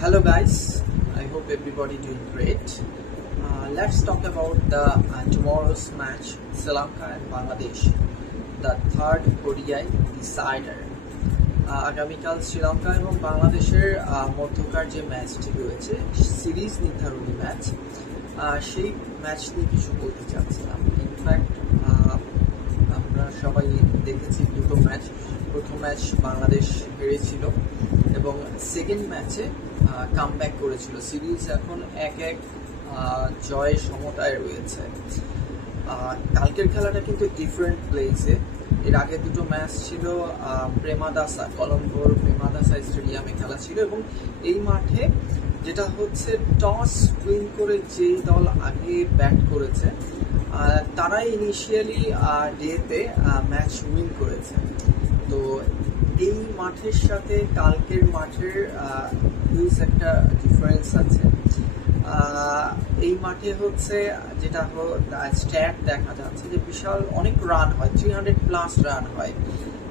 Hello guys, I hope everybody doing great. Let's talk about the tomorrow's match, Sri Lanka and Bangladesh, the third ODI decider. আগামীকাল শ্রীলঙ্কা এবং বাংলাদেশের মধ্যকার যে ম্যাচটি রয়েছে সিরিজ নির্ধারণী ম্যাচ, সেই ম্যাচ নিয়ে কিছু বলতে চাচ্ছিলাম। ইনফ্যাক্ট আমরা সবাই দেখেছি দুটো ম্যাচ। প্রথম ম্যাচ বাংলাদেশ হেরেছিল এবং সেকেন্ড ম্যাচে কামব্যাক করেছিল। সিরিজ এখন 1-1 জয়ের সমতায় রয়েছে। কালকের খেলাটা কিন্তু ডিফারেন্ট প্লেসে। এর আগে দুটো ম্যাচ ছিল প্রেমাদাসা, কলম্বোর প্রেমাদাসা স্টেডিয়ামে খেলা ছিল এবং এই মাঠে যেটা হচ্ছে টস উইন করে যেই দল আগে ব্যাট করেছে তারাই ইনিশিয়ালি ডেতে ম্যাচ উইন করেছে। তো এই মাঠের সাথে কালকের মাঠের হিউজ একটা ডিফারেন্স আছে। এই মাঠে হচ্ছে যেটা স্ট্যাট দেখা যাচ্ছে যে বিশাল অনেক রান হয়, 300+ রান হয়।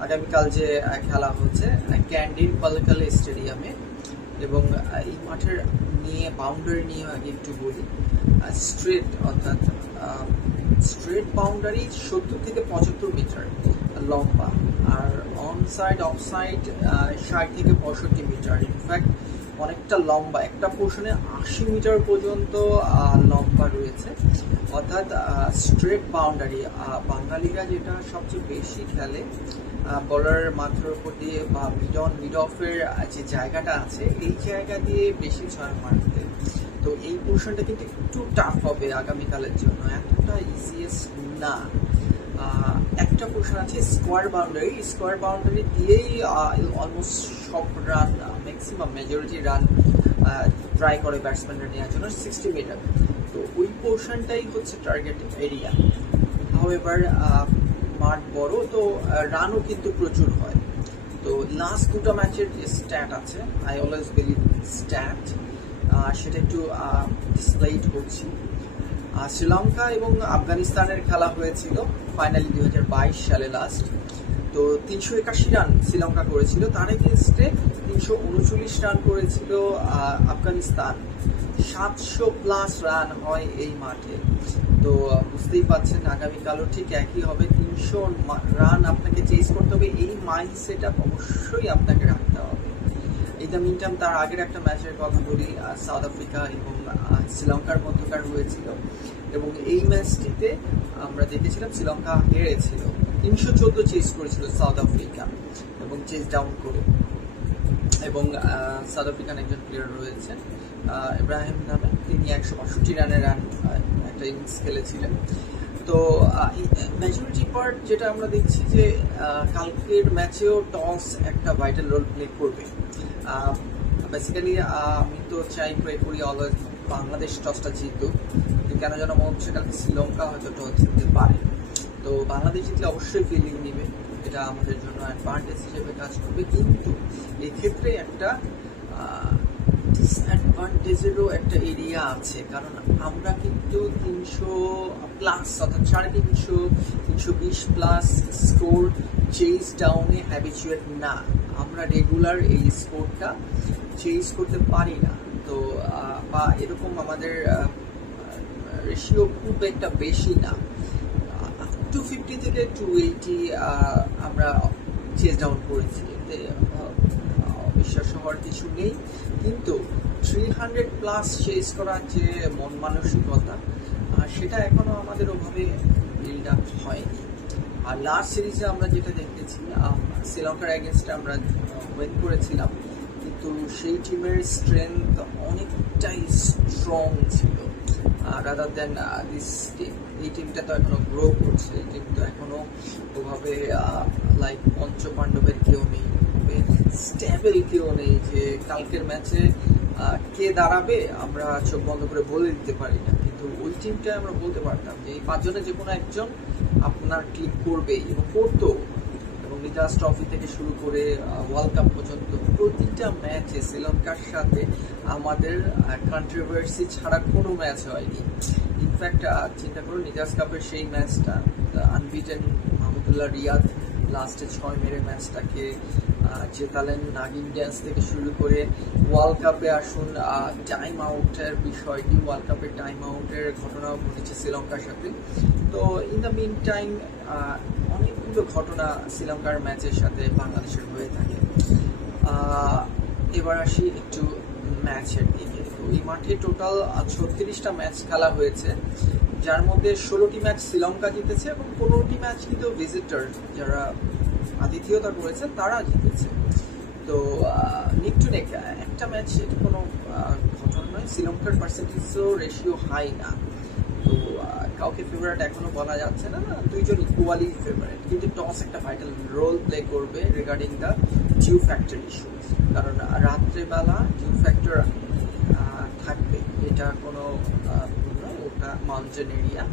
আগামীকাল যে খেলা হচ্ছে ক্যান্ডির পালকাল স্টেডিয়ামে এবং এই মাঠের নিয়ে বাউন্ডারি নিয়ে আগে একটু বলি। অর্থাৎ স্ট্রেট বাউন্ডারি 70 থেকে 75 মিটার লম্বা, আর অন সাইড অফ সাইড 60 থেকে 65 মিটার। ইনফ্যাক্ট অনেকটা লম্বা, একটা পোর্শনে 80 মিটার পর্যন্ত লম্বা রয়েছে। অর্থাৎ স্ট্রেট বাউন্ডারি। বাঙালিরা যেটা সবচেয়ে বেশি খেলে বলারের মাথার উপর দিয়ে বা মিড অফের যে জায়গাটা আছে এই জায়গা দিয়ে বেশি ছয় মারতে। তো এই পোর্শনটা কিন্তু একটু টাফ হবে আগামীকালের জন্য, এতটা ইজিয়েস্ট না। একটা পোর্শন আছে স্কোয়ার বাউন্ডারি দিয়েই অলমোস্ট সব run, maximum majority run try করে ব্যাটসম্যানরা নেওয়ার জন্য 60 মিটার। তো ওই পোর্শনটাই হচ্ছে টার্গেট এরিয়া। হাউএভার মাঠ বড়, তো রানও কিন্তু প্রচুর হয়। তো লাস্ট দুটো ম্যাচের যে স্ট্যাট আছে, আই অলওয়েজ বিলিভ স্ট্যাট, সেটা একটু ডিসপ্লেড করছি। শ্রীলঙ্কা এবং আফগানিস্তানের খেলা হয়েছিল ফাইনালি 2022 সালে লাস্ট। তো 381 রান শ্রীলঙ্কা করেছিল, তার এগেইনস্টে 339 রান করেছিল আফগানিস্তান। 700+ রান হয় এই মাঠে। তো বুঝতেই পারছেন আগামীকালও ঠিক একই হবে। 300 রান আপনাকে চেস করতে হবে, এই মাইন্ডসেট অবশ্যই আপনাকে রাখতে হবে। এই দ্য মিনটাইম তার আগের একটা ম্যাচের কথা বলি, সাউথ আফ্রিকা এবং শ্রীলঙ্কার মধ্যকার হয়েছিল এবং এই ম্যাচটিতে আমরা দেখেছিলাম শ্রীলঙ্কা হেরেছিল। 314 চেস করেছিল সাউথ আফ্রিকা এবং চেস ডাউন করে। এবং সাউথ আফ্রিকান একজন প্লেয়ার রয়েছেন ইব্রাহিম নামে, তিনি 165 রানের একটা ইনিংস খেলেছিলেন। তো মেজরিটি পার্ট যেটা আমরা দেখছি যে কালকের ম্যাচেও টস একটা ভাইটাল রোল প্লে করবে। বেসিক্যালি আমি তো চাই প্রে করি অলওয়েজ বাংলাদেশ টসটা জিতুক, কেন যেন মনে হচ্ছে কালকে শ্রীলঙ্কা হয়তো টস জিততে পারে। তো বাংলাদেশ জিতলে অবশ্যই ফিল্ডিং নেবে, এটা আমাদের জন্য অ্যাডভান্টেজ হিসেবে কাজ করবে। কিন্তু এক্ষেত্রে একটা ডিসঅ্যাডভান্টেজেরও একটা এরিয়া আছে, কারণ আমরা কিন্তু 300+ অর্থাৎ 350, 320+ স্কোর চেজ ডাউনে হ্যাবিচুয়েট না। আমরা রেগুলার এই স্কোরটা চেজ করতে পারি না। তো বা এরকম আমাদের রেশিও খুব একটা বেশি না। 250 থেকে 280 আমরা চেজ ডাউন করেছি, অবিশ্বাস্য হওয়ার কিছু নেই। কিন্তু 300+ চেজ করার যে মন মানসিকতা সেটা এখনো আমাদের ওভাবে বিল্ড আপ হয়নি। আর লাস্ট সিরিজে আমরা যেটা দেখেছি শ্রীলঙ্কার এগেনস্টে আমরা উইন করেছিলাম, কিন্তু সেই টিমের স্ট্রেংথ অনেকটাই স্ট্রং ছিল রাদার দেন দিস টিম। এই টিমটা তো এখনো গ্রো করছে, এই টিম তো এখনো ওভাবে লাইক পঞ্চপাণ্ডবের কেউ নেই, স্টেবল কেউ নেই যে কালকের ম্যাচে কে দাঁড়াবে আমরা চোখ বন্ধ করে বলে দিতে পারি না। কিন্তু ওই টিমটায় আমরা বলতে পারতাম যে এই 5 জনের যে কোনো একজন আপনার ক্লিক করবেই এবং করতো। এবং নিজাস ট্রফি থেকে শুরু করে ওয়ার্ল্ড কাপ পর্যন্ত প্রতিটা ম্যাচে শ্রীলঙ্কার সাথে আমাদের কন্ট্রোভার্সি ছাড়া কোনো ম্যাচ হয়নি। ইনফ্যাক্ট চিন্তা করুন নিজাস কাপের সেই ম্যাচটা, আনবিটেন মাহমুদুল্লাহ রিয়াদ লাস্টে 6 মেরে ম্যাচটাকে জেতালেন নাগিন ড্যান্স থেকে শুরু করে ওয়ার্ল্ড কাপে আসুন টাইম আউটের বিষয়টি, ওয়ার্ল্ড কাপের টাইম আউটের ঘটনাও ঘটেছে শ্রীলঙ্কার সাথে। তো ইন দ্য মিন টাইম অনেকগুলো ঘটনা শ্রীলঙ্কার ম্যাচের সাথে বাংলাদেশের হয়ে থাকে। এবার আসি একটু ম্যাচের দিকে। তো এই মাঠে টোটাল 36টা ম্যাচ খেলা হয়েছে, যার মধ্যে 16টি ম্যাচ শ্রীলঙ্কা জিতেছে এবং 15টি ম্যাচ কিন্তু ভিজিটর যারা আতিথেয়তা করেছে তারা জিতেছে। তো নেক টু নেক একটা ম্যাচ, এটা কোনো ঘটনা নয়। শ্রীলঙ্কার পার্সেন্টেজও রেশিও হাই না, তো কাউকে ফেভারিট এখনো বলা যাচ্ছে না, দুইজন ইকুয়ালি ফেভারিট। কিন্তু টস একটা ভাইটাল রোল প্লে করবে regarding the due factor issue, কারণ রাত্রেবেলা ডিউ ফ্যাক্টর থাকবে, এটা কোনো নয়, ওটা মাউন্টেন এরিয়া।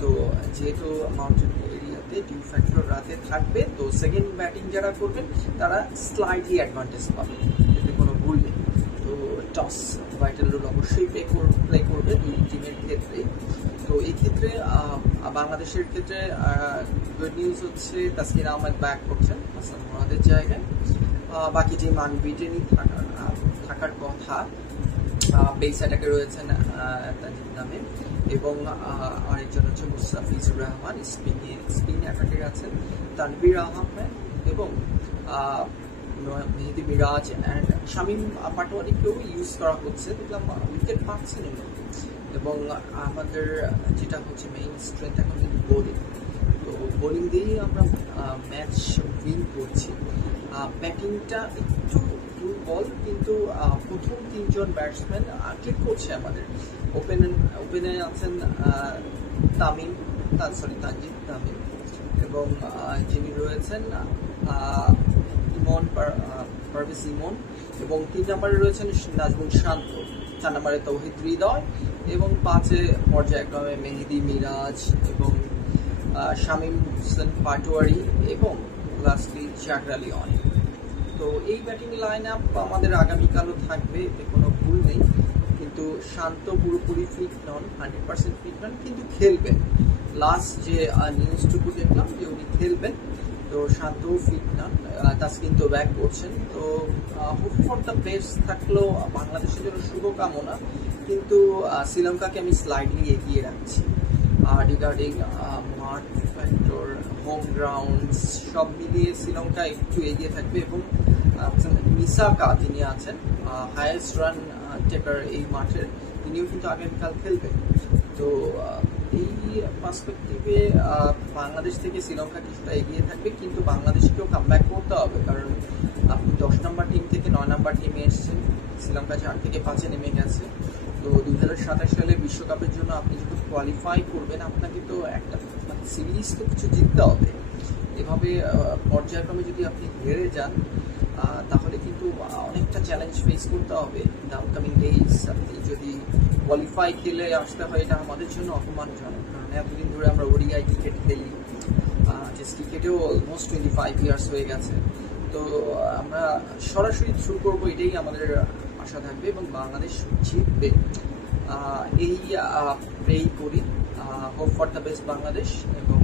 তো যেহেতু মাউন্টেন এরিয়াতে ডিউ ফ্যাক্টর রাতে থাকবে, তো সেকেন্ড ব্যাটিং যারা করবেন তারা স্লাইটলি অ্যাডভান্টেজ পাবে, এতে কোনো ভুল নেই। তো টস ভাইটাল রোল অবশ্যই প্লে করবে দুই টিমের ক্ষেত্রে। তো এই ক্ষেত্রে বাংলাদেশের ক্ষেত্রে গুড নিউজ হচ্ছে তাসকিন আহমেদ ব্যাক করছেন হাসান মুরাদের জায়গায়। বাকি টিম আনবিটেনই থাকার কথা। পেস অ্যাটাকে রয়েছেন তাজিদ নামে এবং আরেকজন হচ্ছে মুস্তাফিজুর রহমান। স্পিন অ্যাটাকে আছেন তানভীর আহমেদ এবং মেহেদি মিরাজ অ্যান্ড শামীম পাটোয়ারিকেও ইউজ করা হচ্ছে, দেখলাম উইকেট পাচ্ছেন। এবং আমাদের যেটা হচ্ছে মেইন স্ট্রেংথ এখন কিন্তু বোলিং, তো বোলিং দিয়েই আমরা ম্যাচ উইন করছি। ব্যাটিংটা একটু দুর্বল, কিন্তু প্রথম তিনজন ব্যাটসম্যান ক্লিক করছে আমাদের। ওপেনে আছেন তানজিদ তামিম এবং যিনি রয়েছেন পারভেজ ইমন, এবং 3 নম্বরে রয়েছেন নাজমুল শান্ত, 4 নম্বরে তৌহিদ হৃদয় এবং 5-এ পর্যায়ক্রমে মেহেদি মিরাজ এবং শামীম হোসেন পাটোয়ারি এবং লাস্টলি জাকর আলী অনিক। তো এই ব্যাটিং লাইন আপ আমাদের আগামীকালও থাকবে, এতে কোনো ভুল নেই। কিন্তু শান্ত পুরোপুরি ফিট নন, 100% ফিট নন, কিন্তু খেলবেন। লাস্ট যে নিউজটুকু দেখলাম যে উনি খেলবেন, তো শান্তও ফিট নন, তাসকিন তো ব্যাক করছেন। তো হোপ ফর দ্য বেস্ট থাকলেও বাংলাদেশের জন্য শুভকামনা, কিন্তু শ্রীলঙ্কাকে আমি স্লাইডলি এগিয়ে রাখছি রিগার্ডিং মাঠ ফ্যাক্টর, হোম গ্রাউন্ড সব মিলিয়ে শ্রীলঙ্কা একটু এগিয়ে থাকবে। এবং মিসাকা যিনি আছেন হাইয়েস্ট রান টেকার এই মাঠের, তিনিও কিন্তু আগামীকাল খেলবেন। তো এই পার্সপেক্টিভে বাংলাদেশ থেকে শ্রীলঙ্কা কিছুটা এগিয়ে থাকবে, কিন্তু বাংলাদেশকেও কামব্যাক করতে হবে, কারণ আপনি 10 নম্বর টিম থেকে 9 নম্বর টিমে এসেছেন, শ্রীলঙ্কা 4 থেকে 5-এ নেমে গেছে। তো 2027 সালে বিশ্বকাপের জন্য আপনি যখন কোয়ালিফাই করবেন, আপনাকে তো একটা সিরিজ তো কিছু জিততে হবে। এভাবে পর্যায়ক্রমে যদি আপনি হেরে যান, তাহলে কিন্তু অনেকটা চ্যালেঞ্জ ফেস করতে হবে দ্য আপকামিং ডেজ। আপনি যদি কোয়ালিফাই খেলে আসতে হয়, এটা আমাদের জন্য অপমানজনক, কারণ এতদিন ধরে আমরা ওডিআই ক্রিকেট খেলি, টেস্ট ক্রিকেটেও অলমোস্ট 25 ইয়ার্স হয়ে গেছে। তো আমরা সরাসরি থ্রু করবো, এটাই আমাদের আশা থাকবে এবং বাংলাদেশ জিতবে, এই প্রে করি। Hope for the best Bangladesh, এবং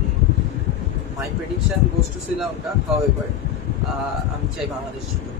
my prediction goes to Sri Lanka. However আমি চাই বাংলাদেশ জিতুক।